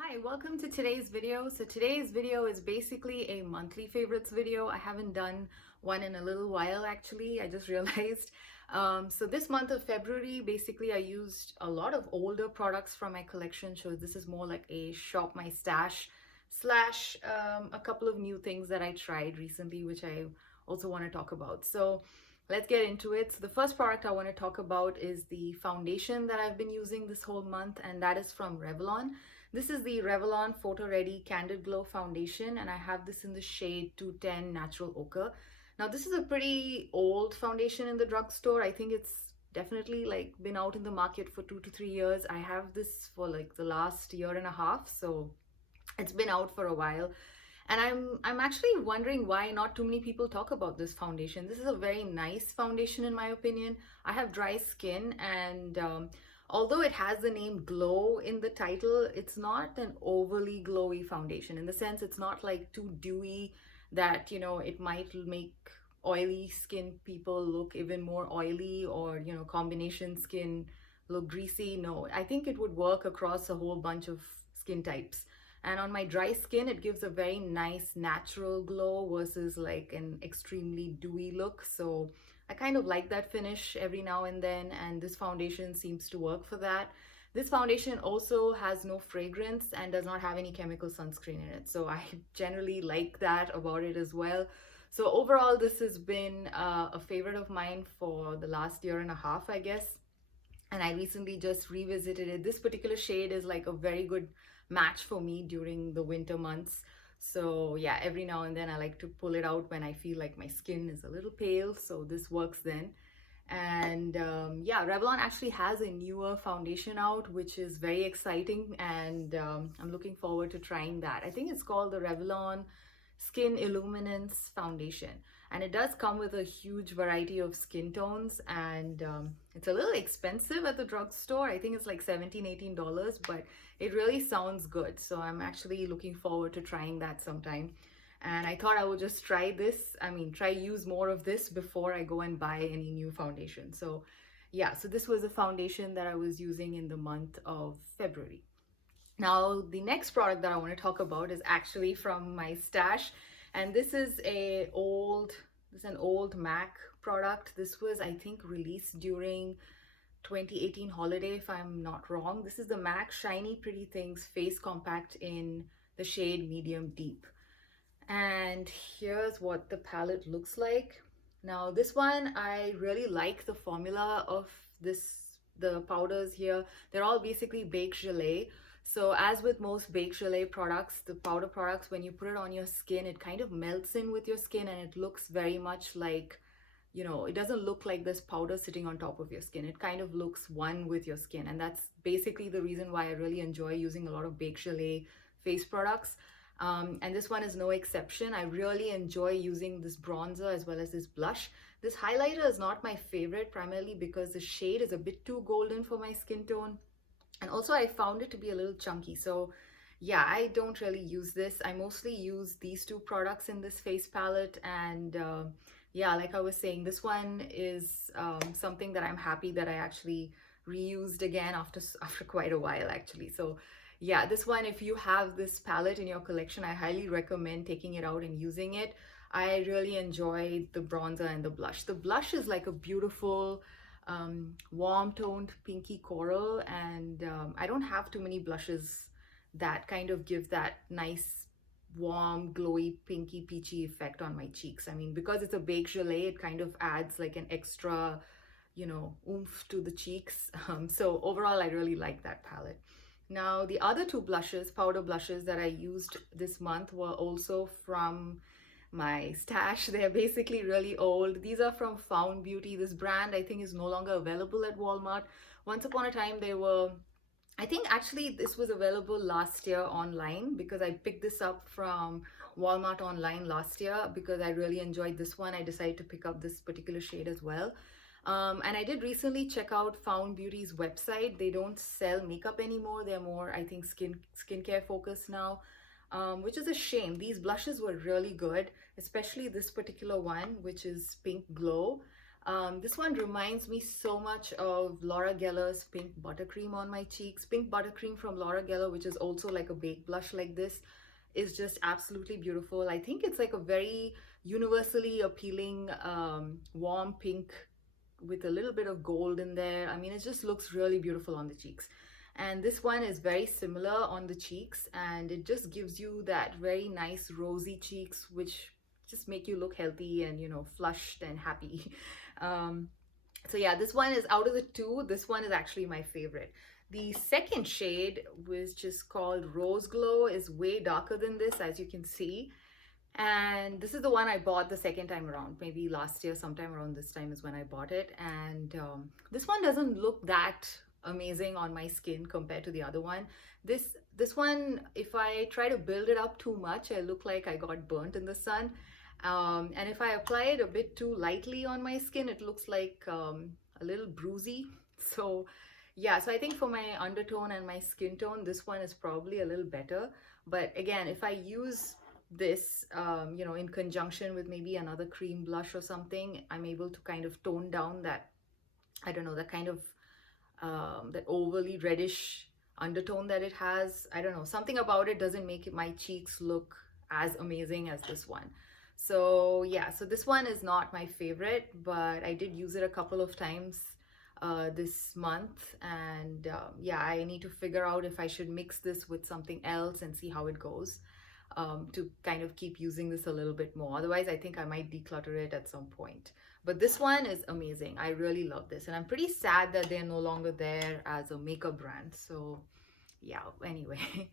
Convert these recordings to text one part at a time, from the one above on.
Hi, welcome to today's video. So today's video is basically a monthly favorites video. I haven't done one in a little while actually, I just realized. So this month of February, basically I used a lot of older products from my collection. So this is more like a shop my stash slash a couple of new things that I tried recently, which I also want to talk about. So let's get into it. So the first product I want to talk about is the foundation that I've been using this whole month, and that is from Revlon. This is the Revlon Photo Ready Candid Glow Foundation, and I have this in the shade 210 Natural Ochre. Now, this is a pretty old foundation in the drugstore. I think it's definitely like been out in the market for 2 to 3 years. I have this for like the last year and a half, so it's been out for a while. And I'm actually wondering why not too many people talk about this foundation. This is a very nice foundation in my opinion. I have dry skin, and although it has the name Glow in the title, it's not an overly glowy foundation, in the sense it's not like too dewy that, it might make oily skin people look even more oily, or, combination skin look greasy. No, I think it would work across a whole bunch of skin types. And on my dry skin, it gives a very nice natural glow versus like an extremely dewy look. So I kind of like that finish every now and then, and this foundation seems to work for that. This foundation also has no fragrance and does not have any chemical sunscreen in it. So I generally like that about it as well. So overall, this has been a favorite of mine for the last year and a half, I guess. And I recently just revisited it. This particular shade is like a very good match for me during the winter months. So yeah, every now and then I like to pull it out when I feel like my skin is a little pale, so this works then. And yeah, Revlon actually has a newer foundation out, which is very exciting, and I'm looking forward to trying that. I think it's called the Revlon Skin Illuminance Foundation, and it does come with a huge variety of skin tones, and it's a little expensive at the drugstore. I think it's like $17-18, but it really sounds good, so I'm actually looking forward to trying that sometime. And I thought I would just try this, try use more of this before I go and buy any new foundation. So yeah, so this was a foundation that I was using in the month of February. Now, the next product that I want to talk about is actually from my stash, and this is an old MAC product. This was, I think, released during 2018 holiday, if I'm not wrong. This is the MAC Shiny Pretty Things Face Compact in the shade Medium Deep. And here's what the palette looks like. Now, this one, I really like the formula of the powders here. They're all basically baked gelée. So as with most baked gelée products, the powder products, when you put it on your skin, it kind of melts in with your skin, and it looks very much like, it doesn't look like this powder sitting on top of your skin. It kind of looks one with your skin. And that's basically the reason why I really enjoy using a lot of baked gelée face products. And this one is no exception. I really enjoy using this bronzer as well as this blush. This highlighter is not my favorite, primarily because the shade is a bit too golden for my skin tone. And also I found it to be a little chunky. So yeah, I don't really use this. I mostly use these two products in this face palette. And yeah, like I was saying, this one is something that I'm happy that I actually reused again after quite a while actually. So yeah, this one, if you have this palette in your collection, I highly recommend taking it out and using it. I really enjoy the bronzer and the blush. The blush is like a beautiful warm toned pinky coral, and I don't have too many blushes that kind of give that nice warm glowy pinky peachy effect on my cheeks. Because it's a baked gelée, it kind of adds like an extra oomph to the cheeks. So overall, I really like that palette. Now, the other two blushes, powder blushes that I used this month, were also from my stash. They're basically really old. These are from Found Beauty. This brand, I think, is no longer available at Walmart. Once upon a time, they were, I think actually this was available last year online, because I picked this up from Walmart online last year because I really enjoyed this one. I decided to pick up this particular shade as well. And I did recently check out Found Beauty's website. They don't sell makeup anymore. They're more, I think, skincare focused now, which is a shame. These blushes were really good, especially this particular one, which is Pink Glow. This one reminds me so much of Laura Geller's Pink Buttercream on my cheeks. Pink Buttercream from Laura Geller, which is also like a baked blush like this, is just absolutely beautiful. I think it's like a very universally appealing warm pink with a little bit of gold in there. I mean, it just looks really beautiful on the cheeks. And this one is very similar on the cheeks, and it just gives you that very nice rosy cheeks, which just make you look healthy and, you know, flushed and happy. So yeah, this one is, out of the two, this one is actually my favorite. The second shade, which is called Rose Glow, is way darker than this, as you can see. And this is the one I bought the second time around, maybe last year, sometime around this time is when I bought it. And this one doesn't look that amazing on my skin compared to the other one. This one, if I try to build it up too much, I look like I got burnt in the sun. And if I apply it a bit too lightly on my skin, it looks like a little bruisey. So yeah, so I think for my undertone and my skin tone, this one is probably a little better. But again, if I use this, you know, in conjunction with maybe another cream blush or something, I'm able to kind of tone down that, I don't know, that kind of that overly reddish undertone that it has. I don't know, something about it doesn't make my cheeks look as amazing as this one. So yeah, so this one is not my favorite, but I did use it a couple of times this month, and yeah, I need to figure out if I should mix this with something else and see how it goes, to kind of keep using this a little bit more. Otherwise, I think I might declutter it at some point. But this one is amazing. I really love this, and I'm pretty sad that they're no longer there as a makeup brand. So yeah, anyway.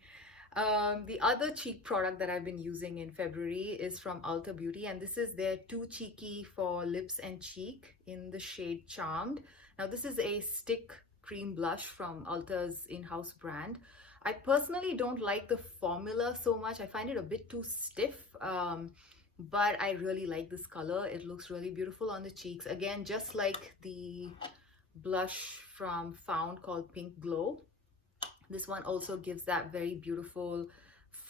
The other cheek product that I've been using in February is from Ulta Beauty, and this is their Too Cheeky for Lips and Cheek in the shade Charmed. Now this is a stick cream blush from Ulta's in-house brand. I personally don't like the formula so much. I find it a bit too stiff, but I really like this color. It looks really beautiful on the cheeks. Again, just like the blush from Found called Pink Glow, this one also gives that very beautiful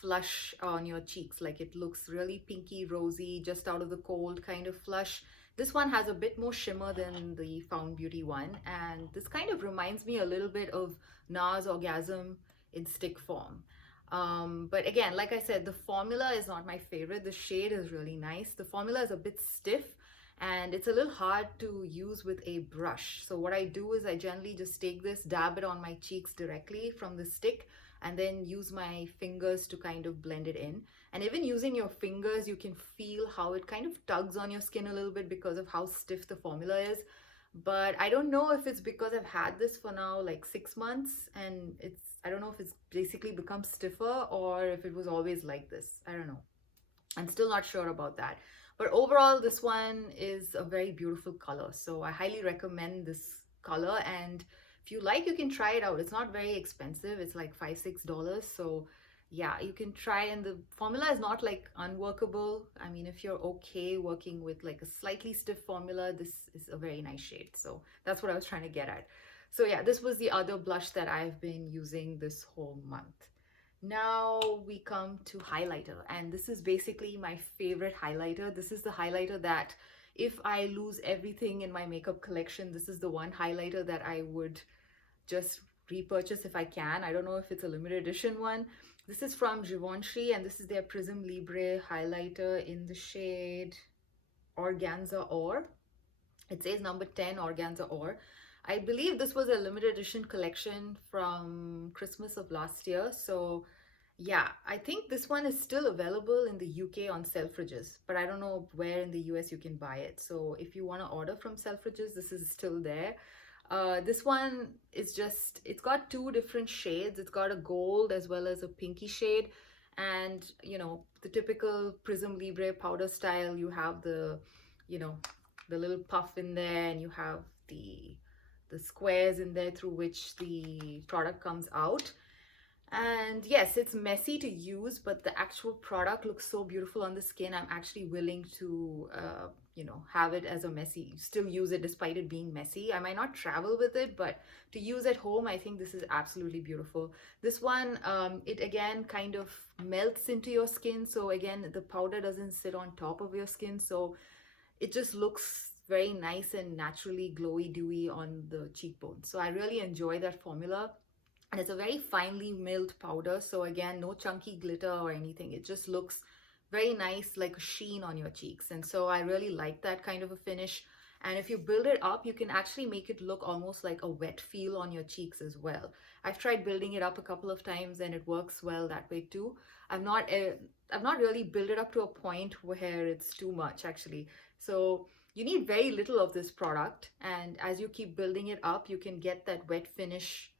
flush on your cheeks. Like, it looks really pinky rosy, just out of the cold kind of flush. This one has a bit more shimmer than the Found Beauty one, and this kind of reminds me a little bit of NARS Orgasm in stick form. But again, like I said, the formula is not my favorite. The shade is really nice. The formula is a bit stiff, and it's a little hard to use with a brush. So what I do is I generally just take this, dab it on my cheeks directly from the stick, and then use my fingers to kind of blend it in. And even using your fingers, you can feel how it kind of tugs on your skin a little bit because of how stiff the formula is. But I don't know if it's because I've had this for now like 6 months, and I don't know if it's basically become stiffer or if it was always like this. I don't know. I'm still not sure about that. But overall, this one is a very beautiful color. So I highly recommend this color. And if you like, you can try it out. It's not very expensive. It's like $5-6. So yeah, you can try. And the formula is not like unworkable. I mean, if you're okay working with like a slightly stiff formula, this is a very nice shade. So that's what I was trying to get at. So yeah, this was the other blush that I've been using this whole month. Now we come to highlighter, and this is basically my favorite highlighter. This is the highlighter that if I lose everything in my makeup collection, this is the one highlighter that I would just repurchase if I can. I don't know if it's a limited edition one. This is from Givenchy, and this is their Prism Libre highlighter in the shade Organza Or. It says number 10 Organza Or. I believe this was a limited edition collection from Christmas of last year. So yeah, I think this one is still available in the UK on Selfridges, but I don't know where in the US you can buy it. So if you want to order from Selfridges, this is still there. This one is just, it's got two different shades. It's got a gold as well as a pinky shade. And, you know, the typical Prism Libre powder style, you have the, you know, the little puff in there, and you have the squares in there through which the product comes out. And yes, it's messy to use, but the actual product looks so beautiful on the skin. I'm actually willing to you know, have it as a messy, still use it despite it being messy. I might not travel with it, but to use at home, I think this is absolutely beautiful. This one, it again kind of melts into your skin, so again the powder doesn't sit on top of your skin, so it just looks very nice and naturally glowy dewy on the cheekbones. So I really enjoy that formula. And it's a very finely milled powder. So again, no chunky glitter or anything. It just looks very nice, like a sheen on your cheeks. And so I really like that kind of a finish. And if you build it up, you can actually make it look almost like a wet feel on your cheeks as well. I've tried building it up a couple of times and it works well that way too. I've not really built it up to a point where it's too much actually. So you need very little of this product, and as you keep building it up, you can get that wet finish,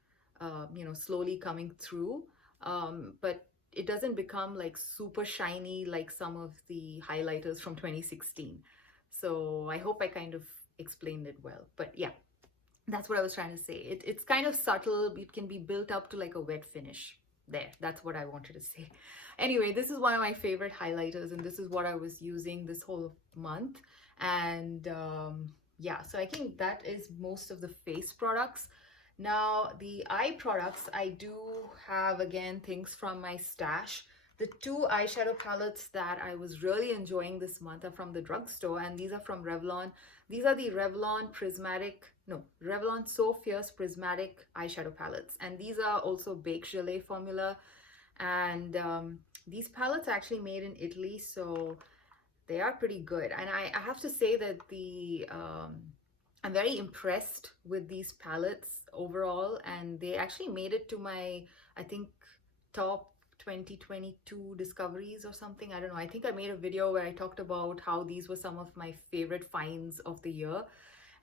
slowly coming through. But it doesn't become like super shiny like some of the highlighters from 2016. So I hope I kind of explained it well. But yeah, that's what I was trying to say. It's kind of subtle. It can be built up to like a wet finish. There, that's what I wanted to say. Anyway, this is one of my favorite highlighters, and this is what I was using this whole month. And yeah, so I think that is most of the face products. Now, the eye products, I do have, again, things from my stash. The two eyeshadow palettes that I was really enjoying this month are from the drugstore, and these are from Revlon. These are the Revlon So Fierce Prismatic eyeshadow palettes, and these are also Baked Gelée formula. And these palettes are actually made in Italy, so they are pretty good. And I have to say that I'm very impressed with these palettes overall, and they actually made it to my, I think, top 2022 discoveries or something. I don't know. I think I made a video where I talked about how these were some of my favorite finds of the year.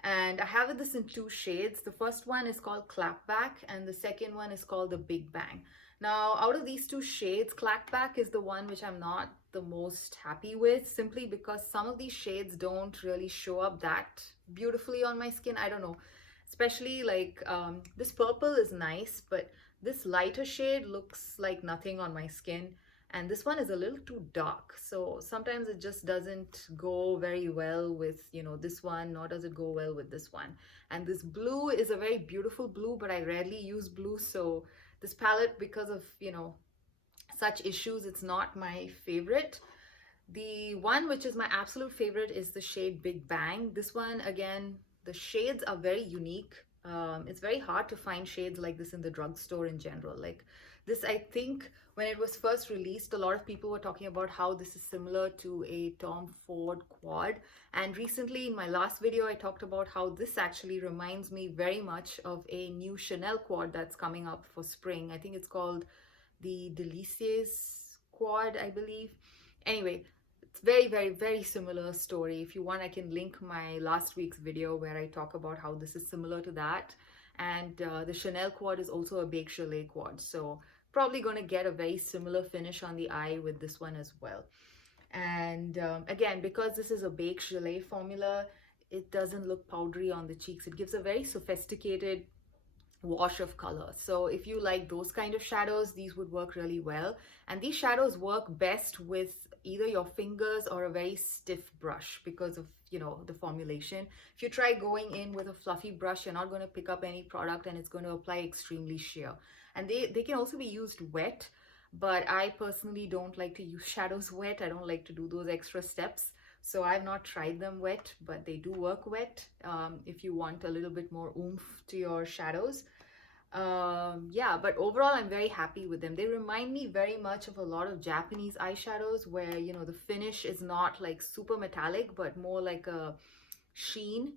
And I have this in two shades. The first one is called Clapback, and the second one is called the Big Bang. Now, out of these two shades, Clapback is the one which I'm not the most happy with, simply because some of these shades don't really show up that beautifully on my skin. I don't know. Especially like this purple is nice, but this lighter shade looks like nothing on my skin. And this one is a little too dark. So sometimes it just doesn't go very well with, this one, nor does it go well with this one. And this blue is a very beautiful blue, but I rarely use blue. So this palette, because of, such issues, it's not my favorite. The one which is my absolute favorite is the shade Big Bang. This one, again, the shades are very unique. It's very hard to find shades like this in the drugstore in general. Like this, I think when it was first released, a lot of people were talking about how this is similar to a Tom Ford quad. And recently in my last video, I talked about how this actually reminds me very much of a new Chanel quad that's coming up for spring. I think it's called the Delicieuses quad, I believe. Anyway, it's very, very, very similar story. If you want, I can link my last week's video where I talk about how this is similar to that. And the Chanel quad is also a Baked Gelée quad. So probably going to get a very similar finish on the eye with this one as well. And again, because this is a Baked Gelée formula, it doesn't look powdery on the cheeks. It gives a very sophisticated wash of color. So if you like those kind of shadows, these would work really well. And these shadows work best with either your fingers or a very stiff brush because of, the formulation. If you try going in with a fluffy brush, you're not going to pick up any product and it's going to apply extremely sheer. And they can also be used wet, but I personally don't like to use shadows wet. I don't like to do those extra steps. So I've not tried them wet, but they do work wet if you want a little bit more oomph to your shadows. Yeah, but overall I'm very happy with them. They remind me very much of a lot of Japanese eyeshadows where, the finish is not like super metallic, but more like a sheen,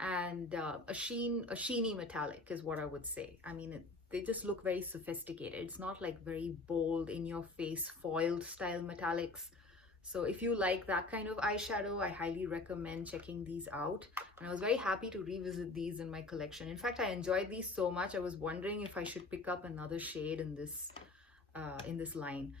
and a sheeny metallic is what I would say. I mean, they just look very sophisticated. It's not like very bold, in your face, foiled style metallics. So if you like that kind of eyeshadow, I highly recommend checking these out. And I was very happy to revisit these in my collection. In fact, I enjoyed these so much, I was wondering if I should pick up another shade in this line.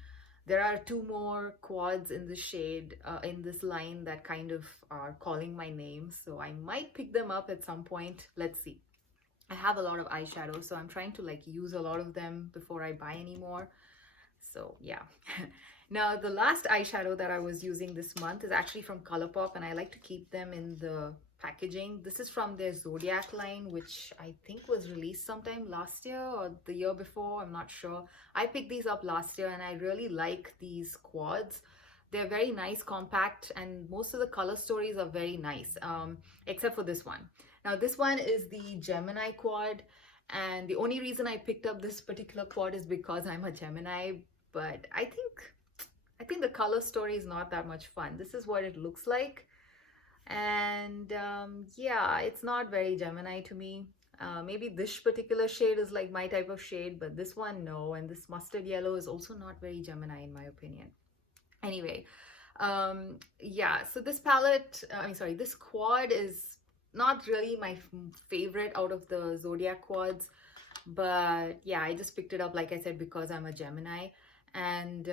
There are two more quads in this shade, in this line, that kind of are calling my name. So I might pick them up at some point. Let's see. I have a lot of eyeshadows, so I'm trying to like use a lot of them before I buy any more. So yeah. Now, the last eyeshadow that I was using this month is actually from ColourPop, and I like to keep them in the packaging. This is from their Zodiac line, which I think was released sometime last year or the year before. I'm not sure. I picked these up last year, and I really like these quads. They're very nice, compact, and most of the color stories are very nice, except for this one. Now, this one is the Gemini quad, and the only reason I picked up this particular quad is because I'm a Gemini, but I think the color story is not that much fun. This is what it looks like. And yeah, it's not very Gemini to me. Maybe this particular shade is like my type of shade, but this one, no. And this mustard yellow is also not very Gemini in my opinion. Anyway, yeah, so this palette, this quad is not really my favorite out of the Zodiac quads, but yeah, I just picked it up, like I said, because I'm a Gemini. And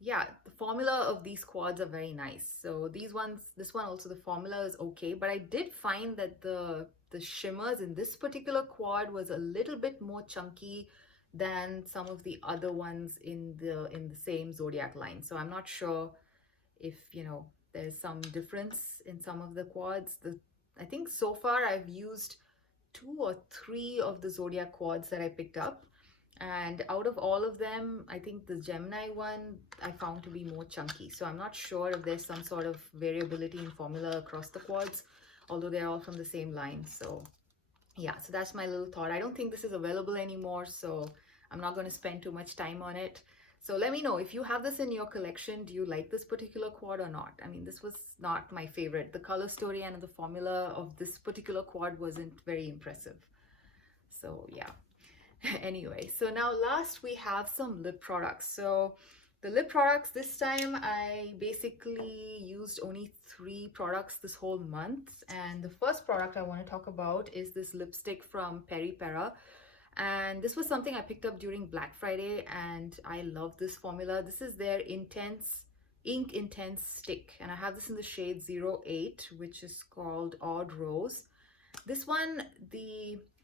yeah, the formula of these quads are very nice. So these ones, this one also, the formula is okay, but I did find that the shimmers in this particular quad was a little bit more chunky than some of the other ones in the same Zodiac line. So I'm not sure if, there's some difference in some of the quads. I think so far I've used 2 or 3 of the Zodiac quads that I picked up, and out of all of them, I think the Gemini one I found to be more chunky. So I'm not sure if there's some sort of variability in formula across the quads, although they're all from the same line. So yeah, so that's my little thought. I don't think this is available anymore, so I'm not going to spend too much time on it. So let me know if you have this in your collection. Do you like this particular quad or not? I mean, this was not my favorite. The color story and the formula of this particular quad wasn't very impressive. So yeah. Anyway, so now last we have some lip products. So the lip products, this time I basically used only 3 products this whole month. And the first product I want to talk about is this lipstick from Peripera. And this was something I picked up during Black Friday, and I love this formula. This is their Ink Intense Stick, and I have this in the shade 08, which is called Odd Rose. This one,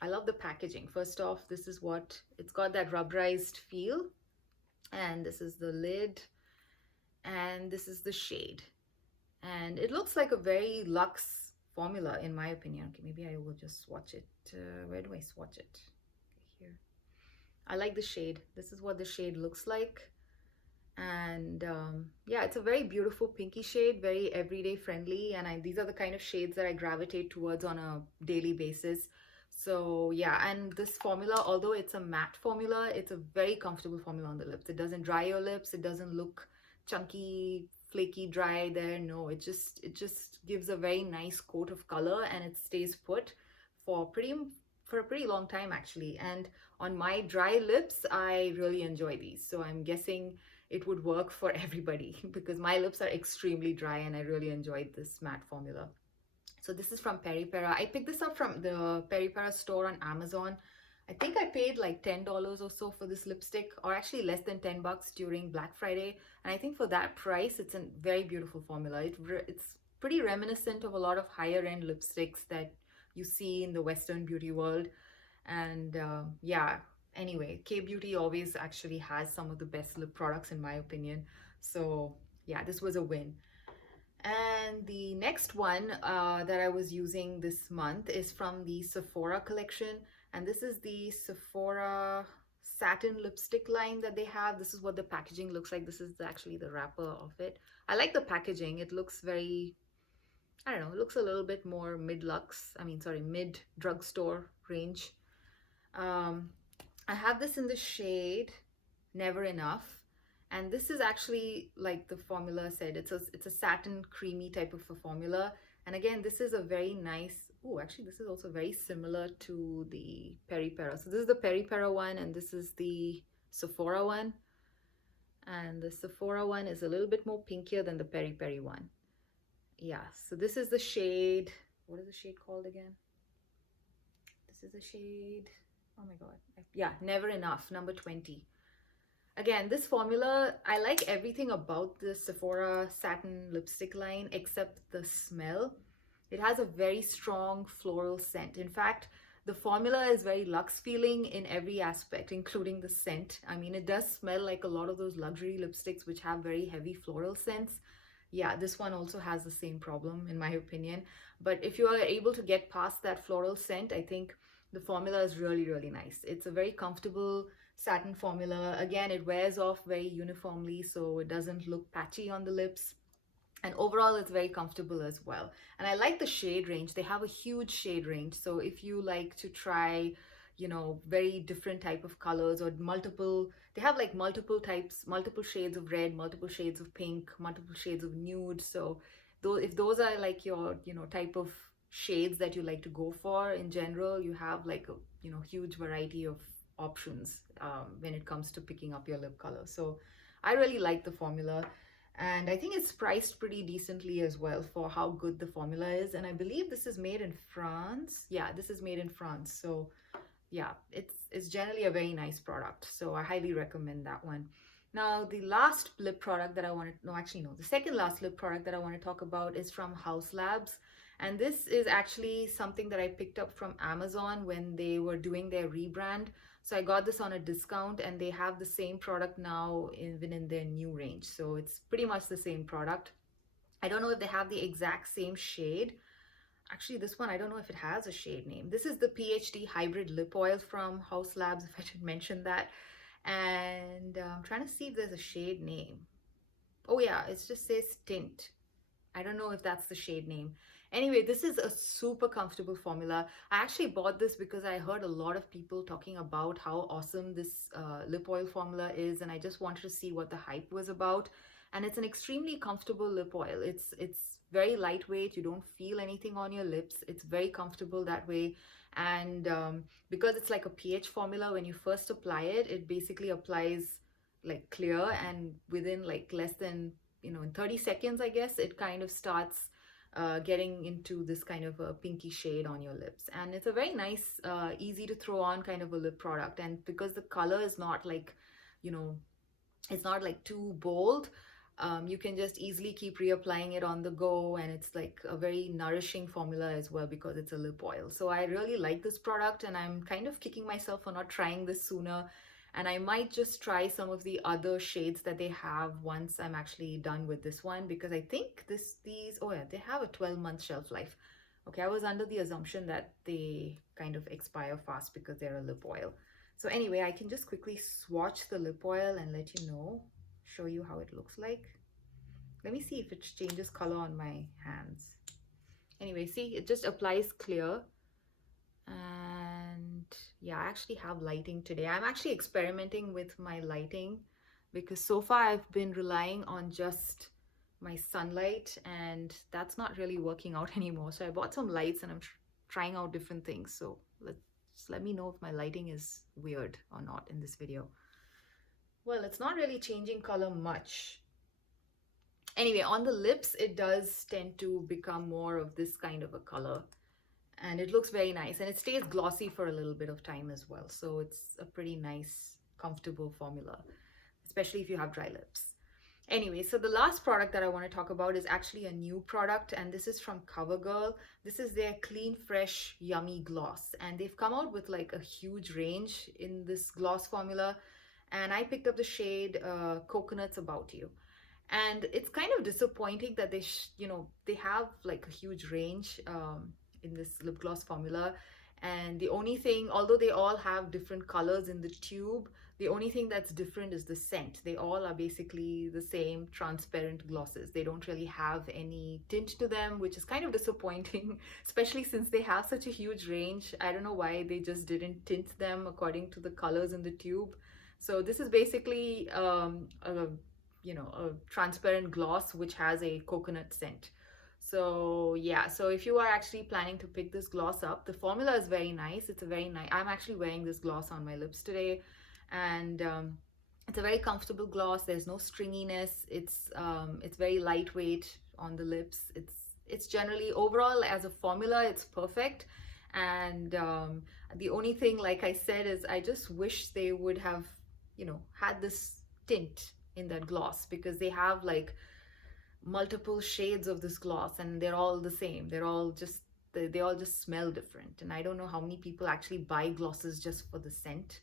I love the packaging. First off, this is what it's got, that rubberized feel, and this is the lid, and this is the shade, and it looks like a very luxe formula in my opinion. Okay, maybe I will just swatch it. Where do I swatch it? Here. I like the shade. This is what the shade looks like. And yeah, it's a very beautiful pinky shade, very everyday friendly, and these are the kind of shades that I gravitate towards on a daily basis. So yeah, and this formula, although it's a matte formula, it's a very comfortable formula on the lips. It doesn't dry your lips. It doesn't look chunky, flaky, dry there. No, it just gives a very nice coat of color, and it stays put for a pretty long time actually. And on my dry lips, I really enjoy these. So I'm guessing it would work for everybody because my lips are extremely dry and I really enjoyed this matte formula. So this is from Peripera. I picked this up from the Peripera store on Amazon. I think I paid like $10 or so for this lipstick, or actually less than 10 bucks during Black Friday. And I think for that price, it's a very beautiful formula. It's pretty reminiscent of a lot of higher end lipsticks that you see in the Western beauty world. And yeah, anyway, K-Beauty always actually has some of the best lip products in my opinion. So yeah, this was a win. And the next one that I was using this month is from the Sephora collection, and this is the Sephora satin lipstick line that they have. This is what the packaging looks like. This is actually the wrapper of it. I like the packaging. It looks very, I don't know, it looks a little bit more mid drugstore range. I have this in the shade Never Enough, and this is actually, like the formula said, it's a satin creamy type of a formula. And again, this is a very nice, oh, actually this is also very similar to the Peripera. So this is the Peripera one, and this is the Sephora one, and the Sephora one is a little bit more pinkier than the Peripera one. Yeah, so this is the shade, what is the shade called again? This is the shade, oh my god, yeah, Never Enough, number 20. Again, this formula, I like everything about the Sephora satin lipstick line except the smell. It has a very strong floral scent. In fact, the formula is very luxe feeling in every aspect, including the scent. I mean, it does smell like a lot of those luxury lipsticks which have very heavy floral scents. Yeah, this one also has the same problem in my opinion. But if you are able to get past that floral scent, I think The formula is really, really nice. It's a very comfortable satin formula. Again, it wears off very uniformly, so it doesn't look patchy on the lips. And overall, it's very comfortable as well. And I like the shade range. They have a huge shade range. So if you like to try, you know, very different type of colors or multiple, they have like multiple types, multiple shades of red, multiple shades of pink, multiple shades of nude. So though, if those are like your, you know, type of shades that you like to go for in general, you have like a, you know, huge variety of options when it comes to picking up your lip color. So I really like the formula, and I think it's priced pretty decently as well for how good the formula is. And I believe this is made in France. Yeah, this is made in France. So yeah, it's generally a very nice product. So I highly recommend that one. Now, the last lip product that I wanted, no, actually, no, the second last lip product that I want to talk about is from Haus Labs. And this is actually something that I picked up from Amazon when they were doing their rebrand. So I got this on a discount, and they have the same product now even in their new range. So it's pretty much the same product. I don't know if they have the exact same shade. Actually, this one, I don't know if it has a shade name. This is the PhD Hybrid Lip Oil from Haus Labs, if I didn't mention that. And I'm trying to see if there's a shade name. Oh yeah, it just says Tint. I don't know if that's the shade name. Anyway, this is a super comfortable formula. I actually bought this because I heard a lot of people talking about how awesome this lip oil formula is, and I just wanted to see what the hype was about. And it's an extremely comfortable lip oil. It's very lightweight. You don't feel anything on your lips. It's very comfortable that way. And because it's like a pH formula, when you first apply it, it basically applies like clear, and within like less than, you know, in 30 seconds, I guess, it kind of starts getting into this kind of a pinky shade on your lips. And it's a very nice, easy to throw on kind of a lip product. And because the color is not like, you know, it's not like too bold, you can just easily keep reapplying it on the go, and it's like a very nourishing formula as well because it's a lip oil. So I really like this product, and I'm kind of kicking myself for not trying this sooner. And I might just try some of the other shades that they have once I'm actually done with this one, because I think oh yeah, they have a 12-month shelf life. Okay, I was under the assumption that they kind of expire fast because they're a lip oil. So anyway, I can just quickly swatch the lip oil and let you know, show you how it looks like. Let me see if it changes color on my hands. Anyway, see, it just applies clear. And yeah, I actually have lighting today. I'm actually experimenting with my lighting because so far I've been relying on just my sunlight, and that's not really working out anymore. So I bought some lights, and I'm trying out different things. So let me know if my lighting is weird or not in this video. Well, it's not really changing color much. Anyway, on the lips, it does tend to become more of this kind of a color. And it looks very nice, and it stays glossy for a little bit of time as well. So it's a pretty nice, comfortable formula, especially if you have dry lips. Anyway, so the last product that I want to talk about is actually a new product, and this is from CoverGirl. This is their Clean Fresh Yummy Gloss, and they've come out with like a huge range in this gloss formula. And I picked up the shade Coconuts About You. And it's kind of disappointing that they, they have like a huge range in this lip gloss formula. And the only thing, although they all have different colors in the tube, the only thing that's different is the scent. They all are basically the same transparent glosses. They don't really have any tint to them, which is kind of disappointing, especially since they have such a huge range. I don't know why they just didn't tint them according to the colors in the tube. So this is basically a transparent gloss which has a coconut scent. So yeah, so if you are actually planning to pick this gloss up, the formula is very nice. It's a very nice, I'm actually wearing this gloss on my lips today, and it's a very comfortable gloss. There's no stringiness. It's very lightweight on the lips. It's generally, overall as a formula, it's perfect. And the only thing, like I said, is I just wish they would have, had this tint in that gloss, because they have like multiple shades of this gloss, and they're all the same. They all just smell different, and I don't know how many people actually buy glosses just for the scent.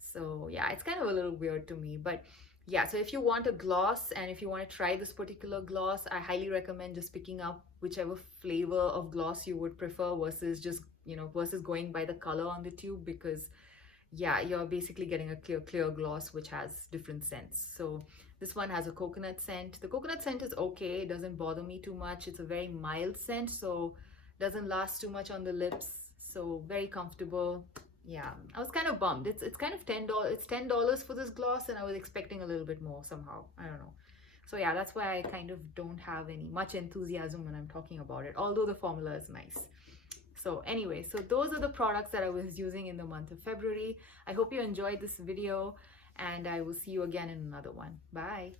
So yeah, it's kind of a little weird to me. But yeah, so if you want a gloss and if you want to try this particular gloss, I highly recommend just picking up whichever flavor of gloss you would prefer versus just, versus going by the color on the tube, because yeah, you're basically getting a clear gloss which has different scents. So this one has a coconut scent. The coconut scent is okay, it doesn't bother me too much. It's a very mild scent, so doesn't last too much on the lips, so very comfortable. Yeah, I was kind of bummed. It's kind of $10. It's $10 for this gloss, and I was expecting a little bit more somehow. I don't know. So yeah, that's why I kind of don't have any much enthusiasm when I'm talking about it, although the formula is nice. So anyway, so those are the products that I was using in the month of February. I hope you enjoyed this video, and I will see you again in another one. Bye.